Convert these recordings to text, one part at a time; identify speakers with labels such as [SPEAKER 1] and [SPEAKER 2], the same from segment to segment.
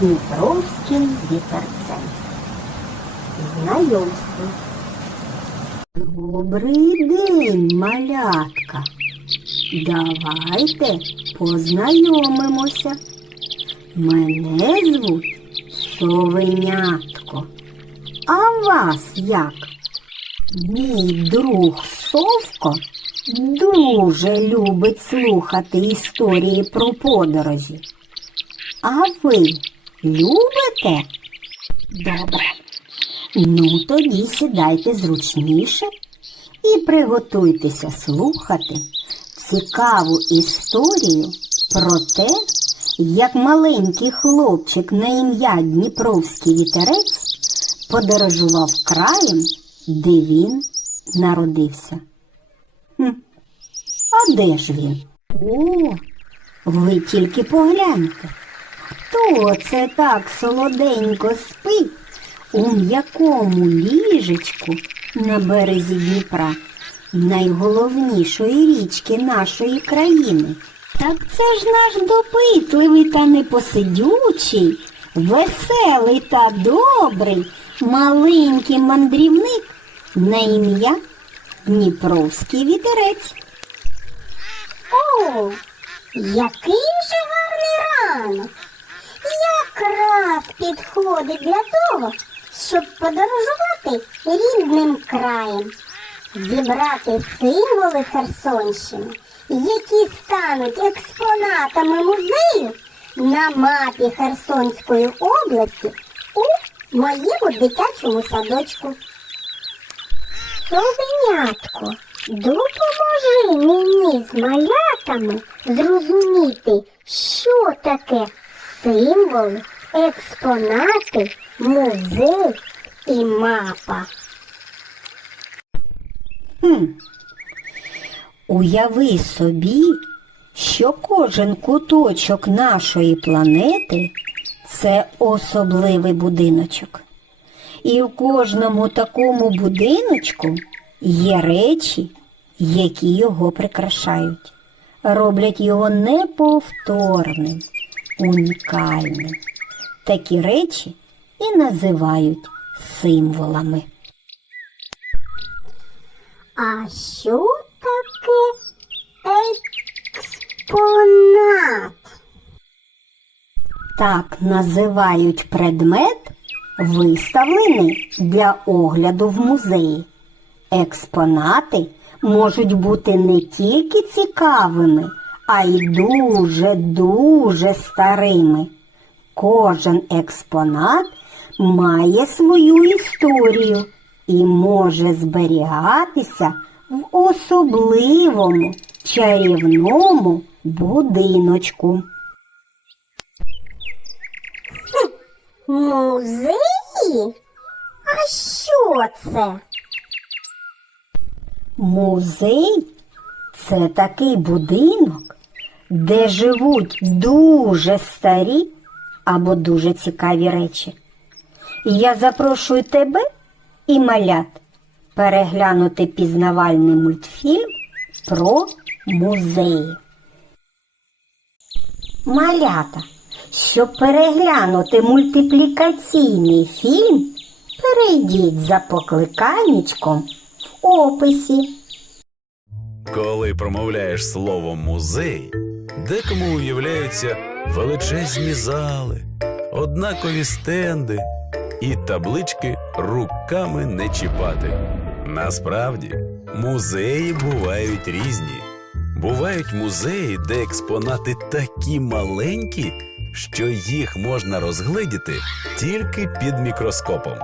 [SPEAKER 1] Дніпровським вітерцем. Знайомство. Добрий день, малятка. Давайте познайомимося. Мене звуть Совенятко. А вас як? Мій друг Совко дуже любить слухати історії про подорожі. А ви любите? Добре. Ну, тоді сідайте зручніше і приготуйтеся слухати цікаву історію про те, як маленький хлопчик на ім'я Дніпровський вітерець подорожував краєм, де він народився. Хм. А де ж він? О, ви тільки погляньте. Хто це так солоденько спить у м'якому ліжечку на березі Дніпра, найголовнішої річки нашої країни? Так це ж наш допитливий та непосидючий, веселий та добрий, маленький мандрівник на ім'я Дніпровський вітерець.
[SPEAKER 2] О, який же гарний ранок! Підходить для того, щоб подорожувати рідним краєм, зібрати символи Херсонщини, які стануть експонатами музею на мапі Херсонської області у моєму дитячому садочку. Совенятко, допоможи мені з малятами зрозуміти, що таке символи, експонати, музей і мапа.
[SPEAKER 1] Хм. Уяви собі, що кожен куточок нашої планети це особливий будиночок. І в кожному такому будиночку є речі, які його прикрашають, роблять його неповторним, унікальним. Такі речі і називають символами.
[SPEAKER 2] А що таке експонат?
[SPEAKER 1] Так називають предмет, виставлений для огляду в музеї. Експонати можуть бути не тільки цікавими, а й дуже-дуже старими. Кожен експонат має свою історію і може зберігатися в особливому чарівному будиночку.
[SPEAKER 2] Музеї? А що це?
[SPEAKER 1] Музей це такий будинок, де живуть дуже старі або дуже цікаві речі. Я запрошую тебе і малят переглянути пізнавальний мультфільм про музеї. Малята, щоб переглянути мультиплікаційний фільм, перейдіть за покликаннячком в описі.
[SPEAKER 3] Коли промовляєш слово музей, декому уявляються величезні зали, однакові стенди і таблички руками не чіпати. Насправді, музеї бувають різні. Бувають музеї, де експонати такі маленькі, що їх можна розгледіти тільки під мікроскопом.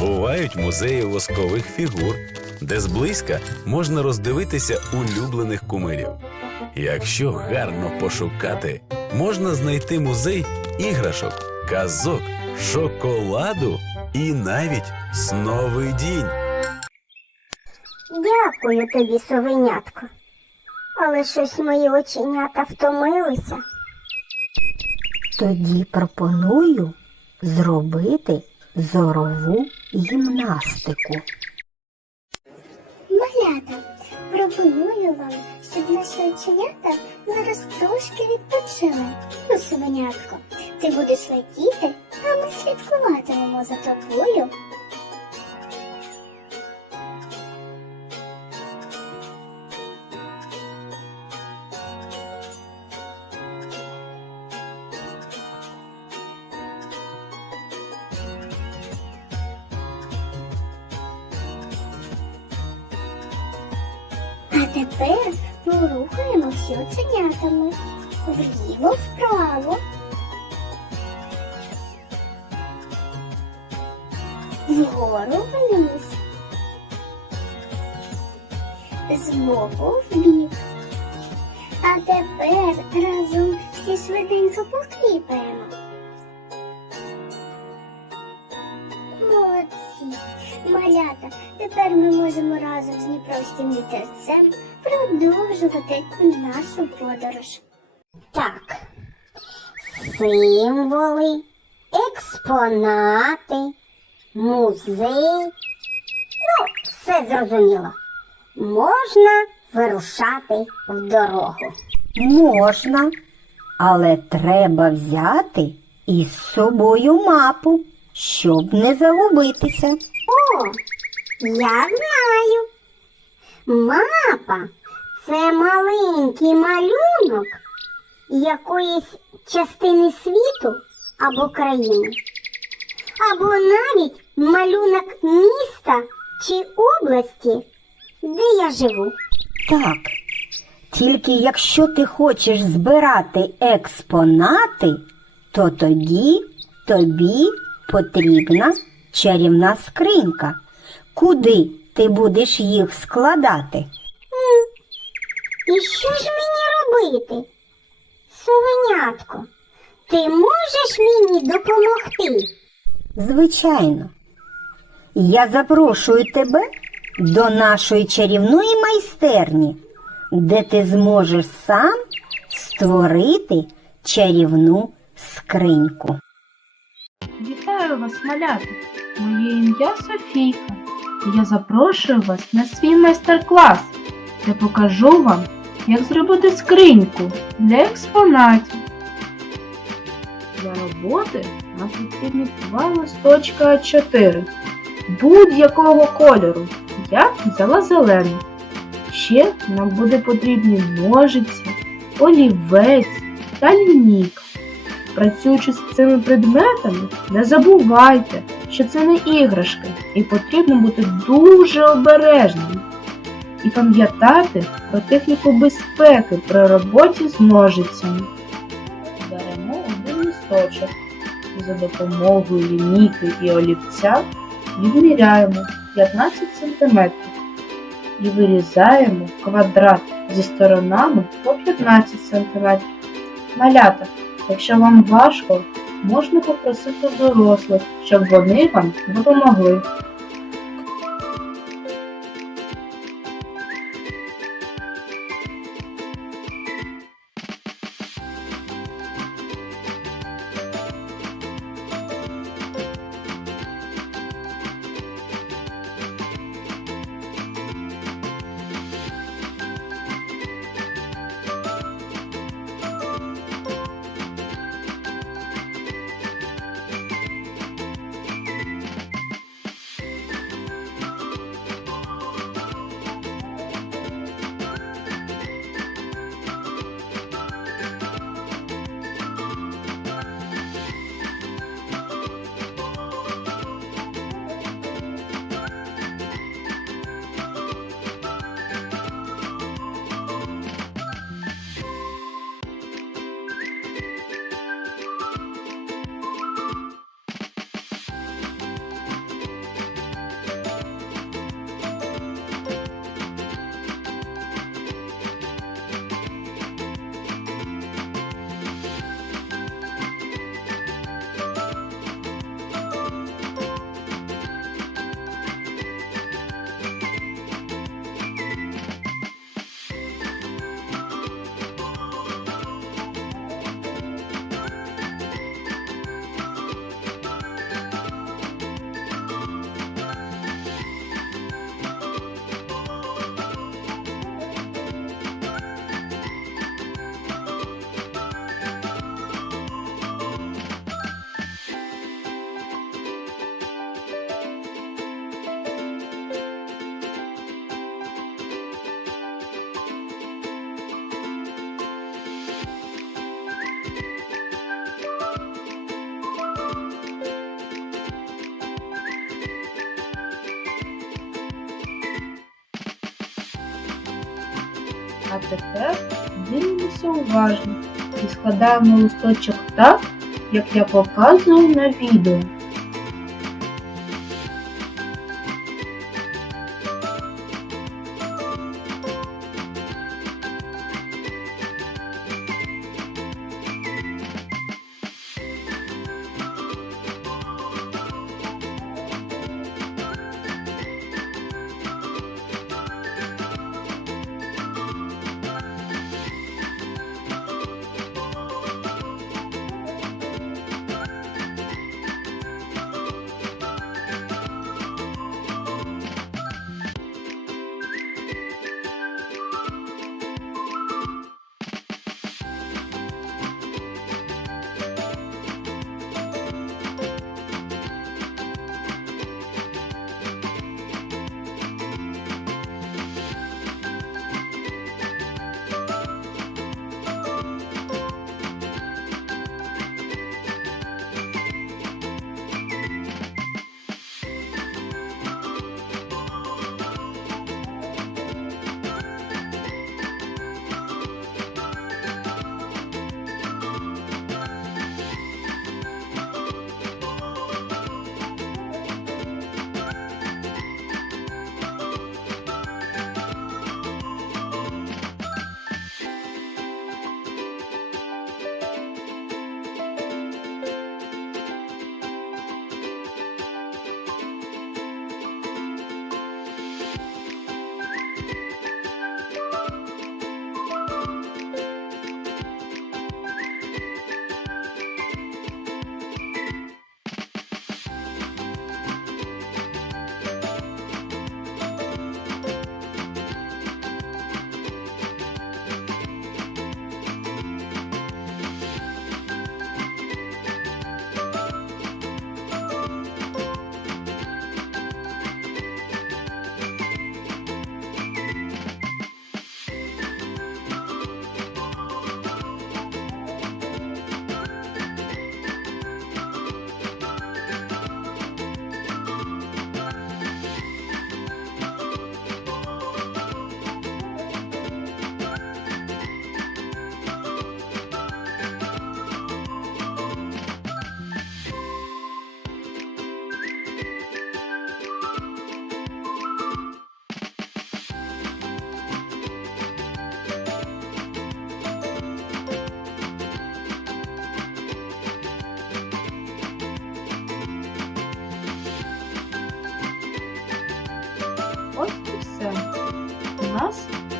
[SPEAKER 3] Бувають музеї воскових фігур, де зблизька можна роздивитися улюблених кумирів. Якщо гарно пошукати, можна знайти музей іграшок, казок, шоколаду і навіть сновидінь.
[SPEAKER 2] Дякую тобі, совенятко. Але щось мої оченята втомилися.
[SPEAKER 1] Тоді пропоную зробити зорову гімнастику.
[SPEAKER 2] Малята, пропоную вам, щоб наші оченята зараз трошки відпочили. Ну, совенятко, ти будеш летіти, а ми слідкуватимемо за тобою. Вгору вниз. Збоку вбік. А тепер разом всі швиденько покліпаємо. Молодці! Малята, тепер ми можемо разом з Дніпровським вітерцем продовжувати нашу подорож.
[SPEAKER 1] Так. Символи, експонати, музей. Ну, все зрозуміло. Можна вирушати в дорогу. Можна, але треба взяти із собою мапу, щоб не загубитися. О, я знаю. Мапа це маленький малюнок якоїсь частини світу або країни, або навіть малюнок міста чи області, де я живу. Так, тільки якщо ти хочеш збирати експонати, то тоді тобі потрібна чарівна скринька. Куди ти будеш їх складати? І що ж мені робити? Совенятко, ти можеш мені допомогти? Звичайно. Я запрошую тебе до нашої чарівної майстерні, де ти зможеш сам створити чарівну скриньку.
[SPEAKER 4] Вітаю вас, малята! Моє ім'я Софійка. Я запрошую вас на свій майстер-клас, де покажу вам, як зробити скриньку для експонатів. Для роботи нам потрібні два листочка А4 будь-якого кольору. Я взяла зелений. Ще нам буде потрібні ножиці, олівець та лінійка. Працюючи з цими предметами, не забувайте, що це не іграшки, і потрібно бути дуже обережним. І пам'ятати про техніку безпеки при роботі з ножицями. Беремо один листочок за допомогою лінійки і олівця відміряємо 15 см і вирізаємо квадрат зі сторонами по 15 см. Малята, Якщо вам важко, можна попросити дорослих, щоб вони вам допомогли. А тепер дивимося уважно і складаємо листочок так, як я показую на відео.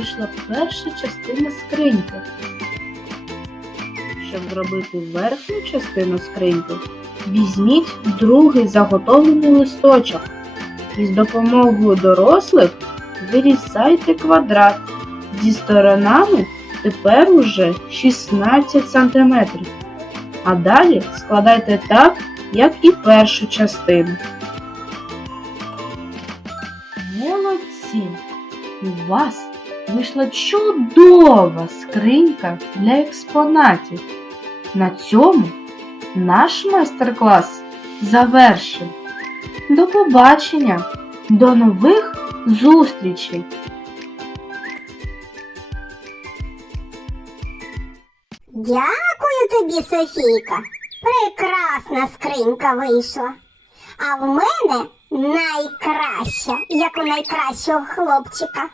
[SPEAKER 4] Вийшла перша частина скриньки. Щоб зробити верхню частину скриньки, візьміть другий заготовлений листочок і з допомогою дорослих вирізайте квадрат зі сторонами тепер уже 16 см. А далі складайте так, як і першу частину. Молодці! У вас вийшла чудова скринька для експонатів. На цьому наш майстер-клас завершив. До побачення, до нових зустрічей!
[SPEAKER 2] Дякую тобі, Софійка. Прекрасна скринька вийшла. А в мене найкраща, як у найкращого хлопчика.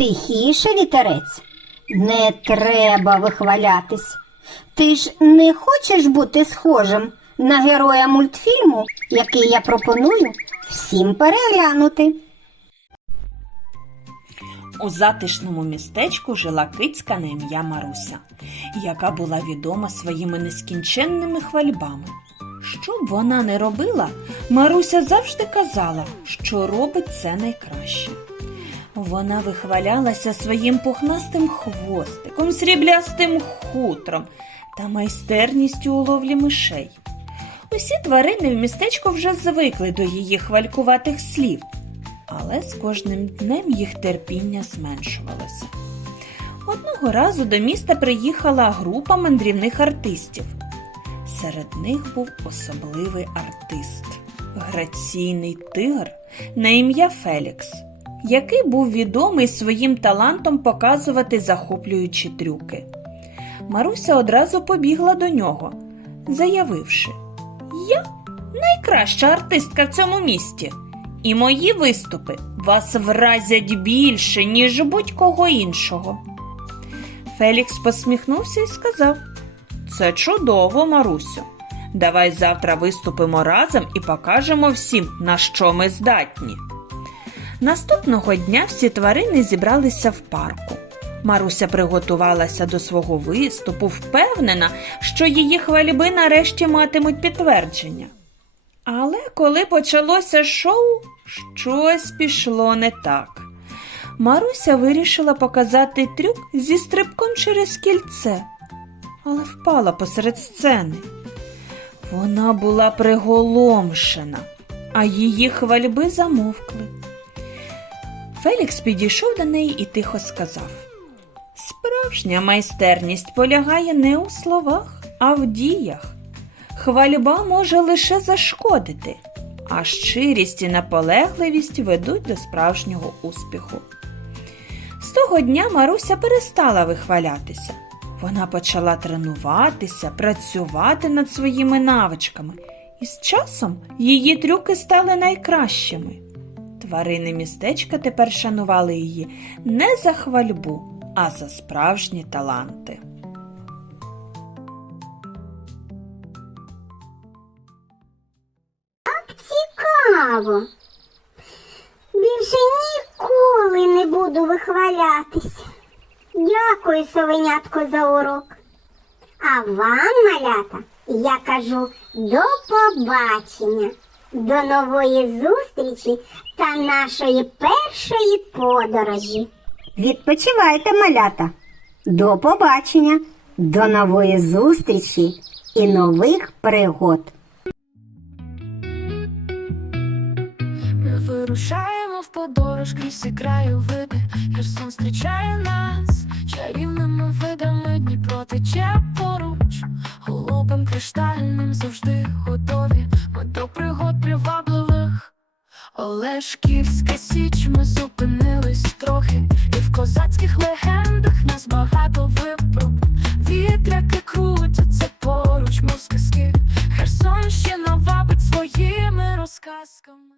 [SPEAKER 1] Тихіше, вітерець. Не треба вихвалятись. Ти ж не хочеш бути схожим на героя мультфільму, який я пропоную всім переглянути.
[SPEAKER 5] У затишному містечку жила кицька на ім'я Маруся, яка була відома своїми нескінченними хвальбами. Що б вона не робила, Маруся завжди казала, що робить це найкраще. Вона вихвалялася своїм пухнастим хвостиком, сріблястим хутром та майстерністю у ловлі мишей. Усі тварини в містечку вже звикли до її хвалькуватих слів, але з кожним днем їх терпіння зменшувалося. Одного разу до міста приїхала група мандрівних артистів. Серед них був особливий артист, граційний тигр на ім'я Фелікс. Який був відомий своїм талантом показувати захоплюючі трюки. Маруся одразу побігла до нього, заявивши: Я найкраща артистка в цьому місті, і мої виступи вас вразять більше, ніж будь-кого іншого. Фелікс посміхнувся і сказав: Це чудово, Марусю. Давай завтра виступимо разом і покажемо всім, на що ми здатні. Наступного дня всі тварини зібралися в парку. Маруся приготувалася до свого виступу, впевнена, що її хвальби нарешті матимуть підтвердження. Але коли почалося шоу, щось пішло не так. Маруся вирішила показати трюк зі стрибком через кільце, але впала посеред сцени. Вона була приголомшена, а її хвальби замовкли. Фелікс підійшов до неї і тихо сказав: Справжня майстерність полягає не у словах, а в діях. Хвальба може лише зашкодити, а щирість і наполегливість ведуть до справжнього успіху. З того дня Маруся перестала вихвалятися. Вона почала тренуватися, працювати над своїми навичками, і з часом її трюки стали найкращими. Тварини містечка тепер шанували її не за хвальбу, а за справжні таланти.
[SPEAKER 2] Так Цікаво. Більше ніколи не буду вихвалятися. Дякую, совенятко, за урок. А вам, малята, я кажу до побачення, до нової зустрічі та нашої першої подорожі.
[SPEAKER 1] Відпочивайте, малята. До побачення, до нової зустрічі і нових пригод.
[SPEAKER 6] Ми вирушаємо в подорож крізь всі краєвиди. Херсон зустрічає нас чарівними видами Дніпро тече поруч, криштальним завжди готові. Ми до пригод привабливих. Олешківська січ, ми зупинились трохи, і в козацьких легендах нас багато випроб. Вітряки крутяться поруч, мов сказки. Херсонщина вабить своїми розказками.